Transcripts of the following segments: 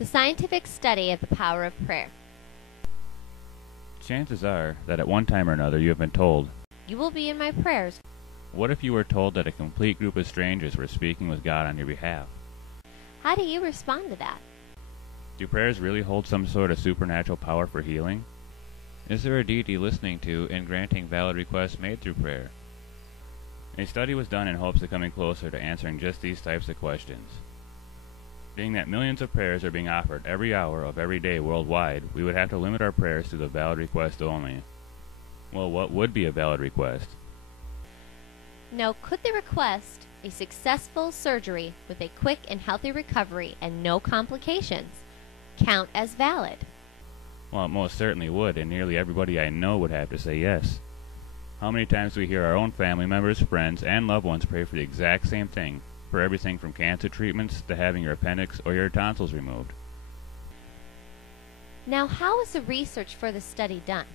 The scientific study of the power of prayer. Chances are that at one time or another you have been told, You will be in my prayers. what if you were told that a complete group of strangers were speaking with God on your behalf? How do you respond to that? Do prayers really hold some sort of supernatural power for healing? Is there a deity listening to and granting valid requests made through prayer? A study was done in hopes of coming closer to answering just these types of questions. Being that millions of prayers are being offered every hour of every day worldwide, we would have to limit our prayers to the valid request only. Well, what would be a valid request? Now, could the request, a successful surgery with a quick and healthy recovery and no complications, count as valid? Well, it most certainly would, and nearly everybody I know would have to say yes. How many times do we hear our own family members, friends, and loved ones pray for the exact same thing, for everything from cancer treatments to having your appendix or your tonsils removed? Now, how was the research for the study done?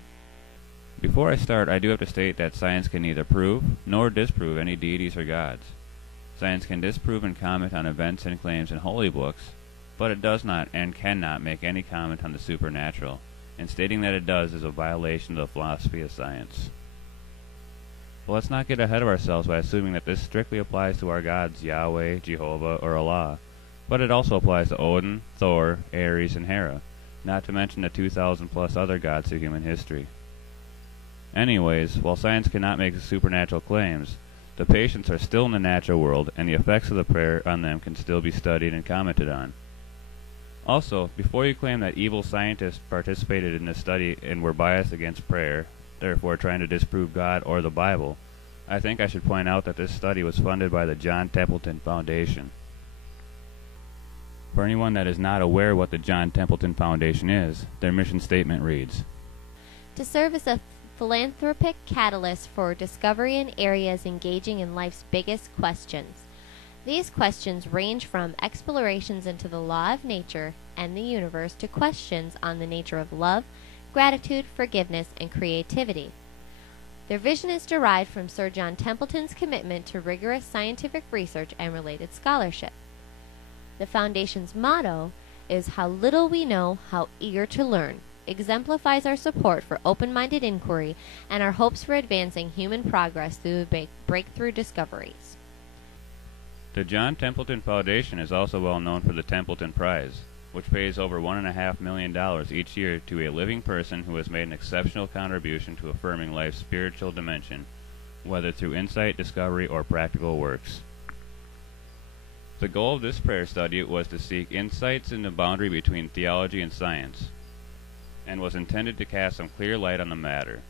Before I start, I do have to state that science can neither prove nor disprove any deities or gods. Science can disprove and comment on events and claims in holy books, but it does not and cannot make any comment on the supernatural, and stating that it does is a violation of the philosophy of science. But let's not get ahead of ourselves by assuming that this strictly applies to our gods Yahweh, Jehovah, or Allah, but it also applies to Odin, Thor, Ares, and Hera, not to mention the 2,000 plus other gods through human history. Anyways, while science cannot make supernatural claims, the patients are still in the natural world, and the effects of the prayer on them can still be studied and commented on. Also, before you claim that evil scientists participated in this study and were biased against prayer, therefore trying to disprove God or the Bible, I think I should point out that this study was funded by the John Templeton Foundation. For anyone that is not aware what the John Templeton Foundation is, their mission statement reads, To serve as a philanthropic catalyst for discovery in areas engaging in life's biggest questions. These questions range from explorations into the law of nature and the universe to questions on the nature of love, gratitude, forgiveness, and creativity. Their vision is derived from Sir John Templeton's commitment to rigorous scientific research and related scholarship. The Foundation's motto is How little we know, how eager to learn, exemplifies our support for open-minded inquiry and our hopes for advancing human progress through breakthrough discoveries. The John Templeton Foundation is also well known for the Templeton Prize, which pays over $1.5 million each year to a living person who has made an exceptional contribution to affirming life's spiritual dimension, whether through insight, discovery, or practical works. The goal of this prayer study was to seek insights in the boundary between theology and science, and was intended to cast some clear light on the matter.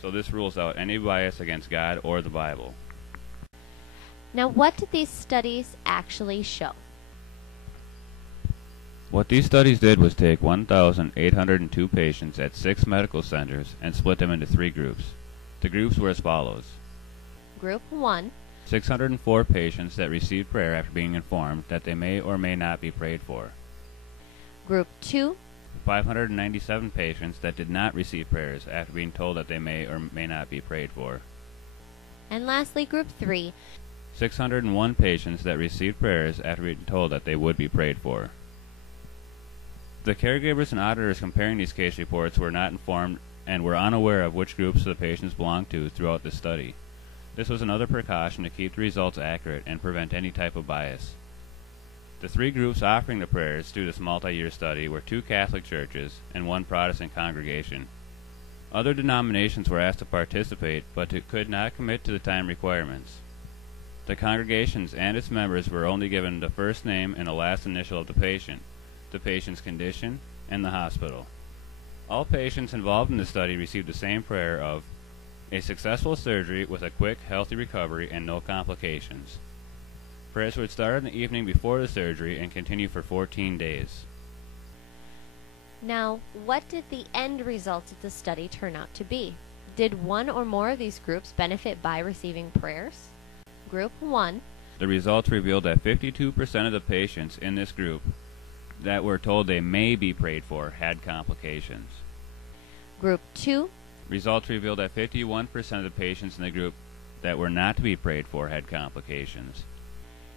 So this rules out any bias against God or the Bible. Now, what did these studies actually show? What these studies did was take 1,802 patients at 6 medical centers and split them into 3 groups. The groups were as follows. Group 1, 604 patients that received prayer after being informed that they may or may not be prayed for. Group 2, 597 patients that did not receive prayers after being told that they may or may not be prayed for. and lastly Group 3, 601 patients that received prayers after being told that they would be prayed for. The caregivers and auditors comparing these case reports were not informed and were unaware of which groups the patients belonged to throughout the study. This was another precaution to keep the results accurate and prevent any type of bias. The 3 groups offering the prayers through this multi-year study were 2 Catholic churches and 1 Protestant congregation. Other denominations were asked to participate, but could not commit to the time requirements. The congregations and its members were only given the first name and the last initial of the patient, the patient's condition, and the hospital. All patients involved in the study received the same prayer of a successful surgery with a quick, healthy recovery and no complications. Prayers would start in the evening before the surgery and continue for 14 days. Now, what did the end results of the study turn out to be? Did one or more of these groups benefit by receiving prayers? Group 1, The results revealed that 52% of the patients in this group that were told they may be prayed for had complications. Group 2, Results revealed that 51% of the patients in the group that were not to be prayed for had complications.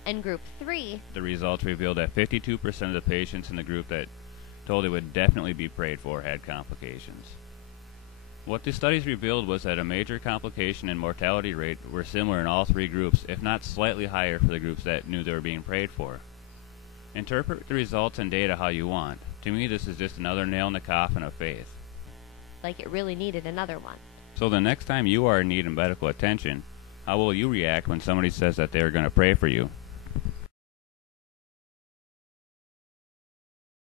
In Group 3, the results revealed that 52% of the patients in the group that told they would definitely be prayed for had complications. What the studies revealed was that a major complication and mortality rate were similar in all three groups, if not slightly higher for the groups that knew they were being prayed for. Interpret the results and data how you want. To me, this is just another nail in the coffin of faith. like it really needed another one. So the next time you are in need of medical attention, how will you react when somebody says that they are going to pray for you?